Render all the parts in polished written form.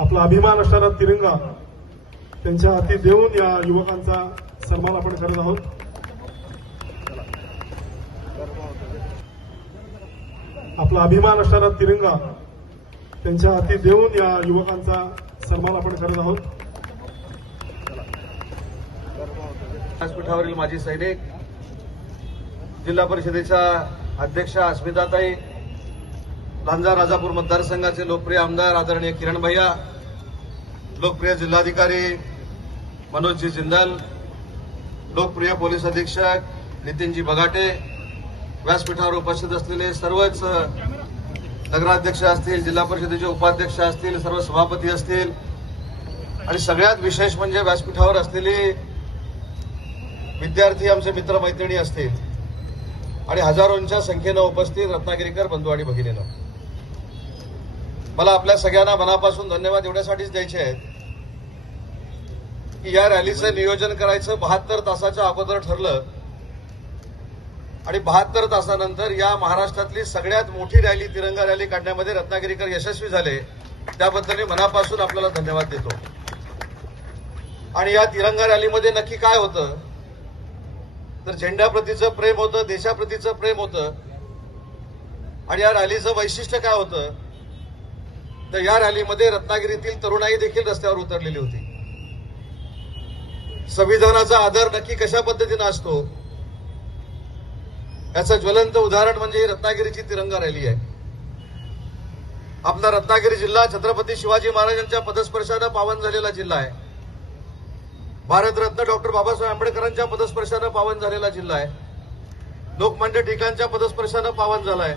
आपला अभिमान असणारा तिरंगा त्यांच्या हाती देऊन या युवकांचा सन्मान आपण करत आहोत। आपला अभिमान असणारा तिरंगा त्यांच्या हाती देऊन या युवकांचा सन्मान आपण करत आहोत। व्यासपीठावरील माजी सैनिक, जिल्हा परिषदेच्या अध्यक्षा अस्मिताताई, लांजा राजापूर मतदारसंघाचे लोकप्रिय आमदार आदरणीय किरण भैया, लोकप्रिय जिल्हाधिकारी मनोजजी जिंदाल, लोकप्रिय पोलीस अधीक्षक नितीनजी बगाटे, व्यासपीठावर उपस्थित असलेले सर्वच नगराध्यक्ष असतील, जिल्हा परिषदेचे उपाध्यक्ष असतील, सर्व सभापती असतील आणि सगळ्यात विशेष म्हणजे व्यासपीठावर असलेले विद्यार्थी, आमचे मित्रमैत्रिणी असतील आणि हजारोंच्या संख्येनं उपस्थित रत्नागिरीकर बंधू आणि भगिनींनो, मला आपल्या सगळ्यांना मनापासून धन्यवाद एवढ्यासाठीच द्यायचे आहेत की या रॅलीचं नियोजन करायचं 72 तासाच्या अगोदर ठरलं आणि 72 तासानंतर या महाराष्ट्रातली सगळ्यात मोठी रॅली, तिरंगा रॅली काढण्यामध्ये रत्नागिरीकर यशस्वी झाले। त्याबद्दल मी मनापासून आपल्याला धन्यवाद देतो। आणि या तिरंगा रॅलीमध्ये नक्की काय होतं तर झेंड्याप्रतीचं प्रेम होतं, देशाप्रतीचं प्रेम होतं। आणि या रॅलीचं वैशिष्ट्य काय होतं तर या रॅलीमध्ये रत्नागिरीतील तरुणाई देखील रस्त्यावर उतरलेली होती। संविधानाचा आदर नक्की कशा पद्धतीने असतो याचं ज्वलंत उदाहरण म्हणजे ही रत्नागिरीची तिरंगा रॅली आहे। आपला रत्नागिरी जिल्हा छत्रपती शिवाजी महाराजांच्या पदस्पर्शानं पावन झालेला जिल्हा आहे। भारतरत्न डॉक्टर बाबासाहेब आंबेडकरांच्या पदस्पर्शानं पावन झालेला जिल्हा आहे। लोकमान्य टिळकांच्या पदस्पर्शानं पावन झालाय,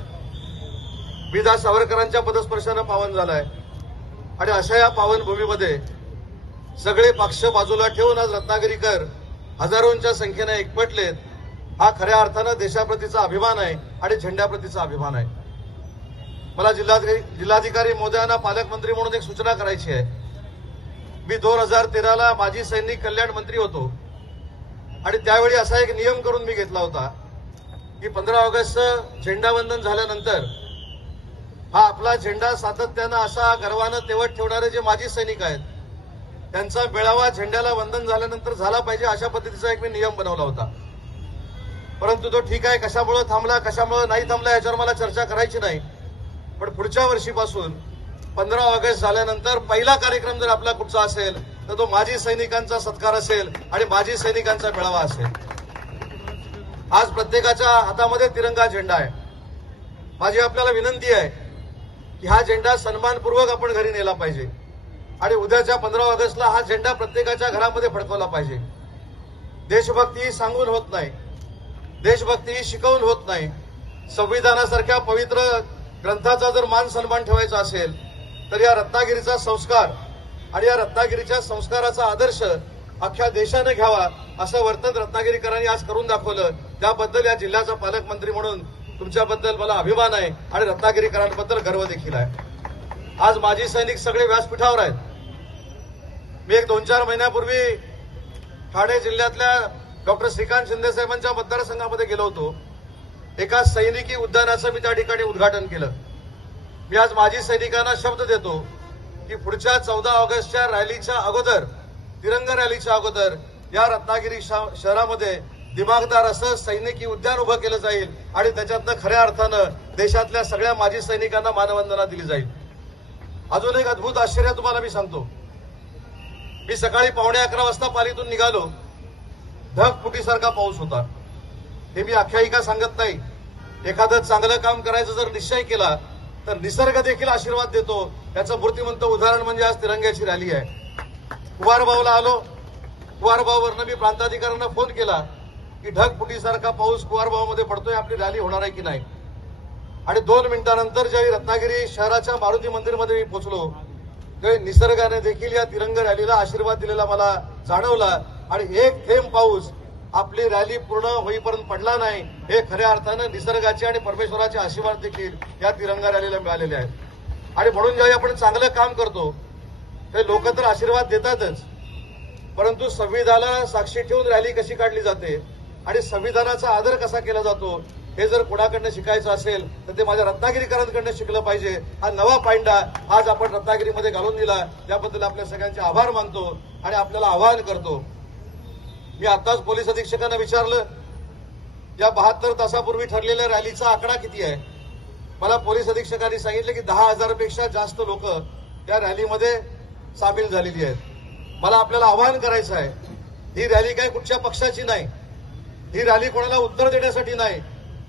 विदा सावरकरांच्या पदस्पर्शानं पावन झालाय। आणि अशा या पावनभूमीमध्ये सगळे पक्ष बाजूला ठेवून आज रत्नागिरीकर हजारोंच्या संख्येनं एकवटलेत। हा खऱ्या अर्थानं देशाप्रतीचा अभिमान आहे आणि झेंड्याप्रतीचा अभिमान आहे। मला जिल्हाधिकारी महोदयांना पालकमंत्री म्हणून एक सूचना करायची आहे। मी 2013ला माजी सैनिक कल्याण मंत्री होतो आणि त्यावेळी असा एक नियम करून मी घेतला होता की 15 ऑगस्टचं झेंडावंदन झाल्यानंतर हा आपला झेंडा सातत्यानं असा गर्वानं तेवत ठेवणारे जे माजी सैनिक आहेत त्यांचा मेळावा झेंड्याला वंदन झाल्यानंतर झाला पाहिजे, अशा पद्धतीचा एक मी नियम बनवला होता। परंतु तो ठीक आहे, कशामुळे थांबला कशामुळे नाही थांबला याच्यावर मला चर्चा करायची नाही। पण पुढच्या वर्षीपासून 15 ऑगस्ट झाल्यानंतर पहिला कार्यक्रम जर आपला कुठचा असेल तर तो माजी सैनिकांचा सत्कार असेल आणि माजी सैनिकांचा मेळावा असेल। आज प्रत्येकाच्या हातामध्ये तिरंगा झेंडा आहे। माझी आपल्याला विनंती आहे की हा झेंडा सन्मानपूर्वक आपण घरी नेला पाहिजे आणि उद्याच्या 15 ऑगस्टला हा झेंडा प्रत्येकाच्या घरामध्ये फडकवला पाहिजे। देशभक्ती ही सांगून होत नाही, देशभक्ती ही शिकवून होत नाही। संविधानासारख्या पवित्र ग्रंथाचा जर मान सन्मान ठेवायचा असेल तर या रत्नागिरीचा संस्कार आणि या रत्नागिरीच्या संस्काराचा आदर्श अख्ख्या देशाने घ्यावा, असं वर्तन रत्नागिरीकरांनी आज करून दाखवलं। त्याबद्दल या जिल्ह्याचा पालकमंत्री म्हणून तुमच्याबद्दल मला अभिमान आहे आणि रत्नागिरीकरांबद्दल गर्व देखील आहे। आज माजी सैनिक सगळे व्यासपीठावर आहेत। मी एक 2-4 महिन्यापूर्वी ठाणे जिल्ह्यातल्या डॉक्टर श्रीकांत शिंदे साहेबांच्या मतदारसंघामध्ये गेलो होतो। एका सैनिकी उद्यानाचं मी त्या ठिकाणी उद्घाटन केलं। मी आज माजी सैनिकांना शब्द देतो की पुढच्या 14 ऑगस्टच्या रॅलीच्या अगोदर, तिरंगा रॅलीच्या अगोदर या रत्नागिरी शहरामध्ये दिमागदार असं सैनिकी उद्यान उभं केलं जाईल आणि त्याच्यातनं खऱ्या अर्थानं देशातल्या सगळ्या माजी सैनिकांना मानवंदना दिली जाईल। अजून एक अद्भुत आश्चर्य तुम्हाला मी सांगतो। मी सकाळी 11:15 वाजता पालीतून निघालो, ढगफुटीसारखा पाऊस होता। हे मी आख्यायिका सांगत नाही, एखादं चांगलं काम करायचं जर निश्चय केला तर निसर्ग देखील आशीर्वाद देतो। याचं मूर्तिमंत उदाहरण म्हणजे आज तिरंग्याची रॅली आहे। कुवारबावला आलो, कुवारबाववरनं मी प्रांताधिकाऱ्यांना फोन केला की ढगफुटीसारखा पाऊस कुवारबावमध्ये पडतोय, आपली रॅली होणार आहे की नाही। आणि 2 मिनिटांनंतर ज्यावेळी रत्नागिरी शहराच्या मारुती मंदिरमध्ये मी पोहोचलो त्यावेळी निसर्गाने देखील या तिरंगा रॅलीला आशीर्वाद दिलेला मला जाणवला आणि एक थेंब पाऊस आपली रॅली पूर्ण होईपर्यंत पडला नाही। हे खऱ्या अर्थानं निसर्गाचे आणि परमेश्वराचे आशीर्वाद देखील या तिरंगा रॅलीला मिळालेले आहेत। आणि म्हणून ज्यावेळी आपण चांगलं काम करतो ते लोक तर आशीर्वाद देतातच, परंतु संविधानाला साक्षी ठेवून रॅली कशी काढली जाते आणि संविधानाचा आदर कसा केला जातो हे जर कोणाकडनं शिकायचं असेल तर ते माझ्या रत्नागिरीकरांकडनं शिकलं पाहिजे. हा नवा पायंडा आज आपण रत्नागिरीमध्ये घालून दिला, त्याबद्दल आपल्या सगळ्यांचे आभार मानतो आणि आपल्याला आवाहन करतो. मी आताच पोलीस अधीक्षकांना विचारलं, या 72 तासापूर्वी ठरलेल्या रॅलीचा आकडा किती आहे. मला पोलीस अधीक्षकांनी सांगितलं की 10,000 पेक्षा जास्त लोक या रॅलीमध्ये सामील झालेली आहेत. मला आपल्याला आवाहन करायचं आहे, ही रॅली काय कुठच्या पक्षाची नाही, ही रॅली कोणाला उत्तर देण्यासाठी नाही,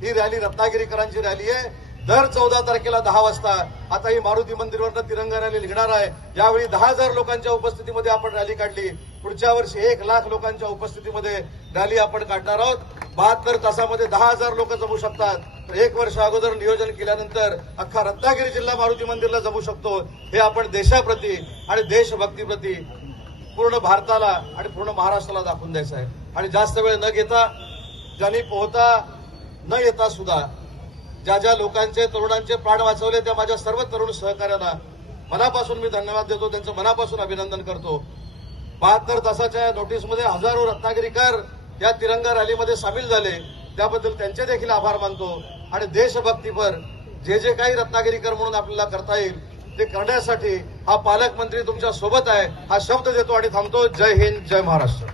ही रॅली रत्नागिरीकरांची रॅली आहे. दर 14 तारखेला 10 वाजता आता ही मारुती मंदिरवरनं तिरंगा रॅली निघणार आहे. यावेळी 10,000 लोकांच्या उपस्थितीमध्ये आपण रॅली काढली. पुढच्या वर्षी 1,00,000 लोकांच्या उपस्थितीमध्ये रॅली आपण काढणार आहोत. 72 तासामध्ये 10,000 लोक जमू शकतात. तर 1 वर्ष अगोदर नियोजन केल्यानंतर अख्खा रत्नागिरी जिल्हा मारुती मंदिरला जमू शकतो. हे आपण देशाप्रती आणि देशभक्तीप्रती पूर्ण भारताला आणि पूर्ण महाराष्ट्राला दाखवून द्यायचं आहे. आणि जास्त वेळ न घेता, ज्यांनी पोहता न येता सुद्धा ज्या ज्या लोकांचे, तरुणांचे प्राण वाचवले, त्या माझ्या सर्व तरुण सहकाऱ्यांना मनापासून मी धन्यवाद देतो, त्यांचं मनापासून अभिनंदन करतो. 72 तासाच्या नोटीसमध्ये हजारो रत्नागिरीकर या तिरंगा रॅलीमध्ये सामील झाले, त्याबद्दल त्यांचे देखील आभार मानतो. आणि देशभक्तीपर जे जे काही रत्नागिरीकर म्हणून आपल्याला करता येईल ते करण्यासाठी हा पालकमंत्री तुमच्या सोबत आहे, हा शब्द देतो आणि थांबतो. जय हिंद, जय महाराष्ट्र.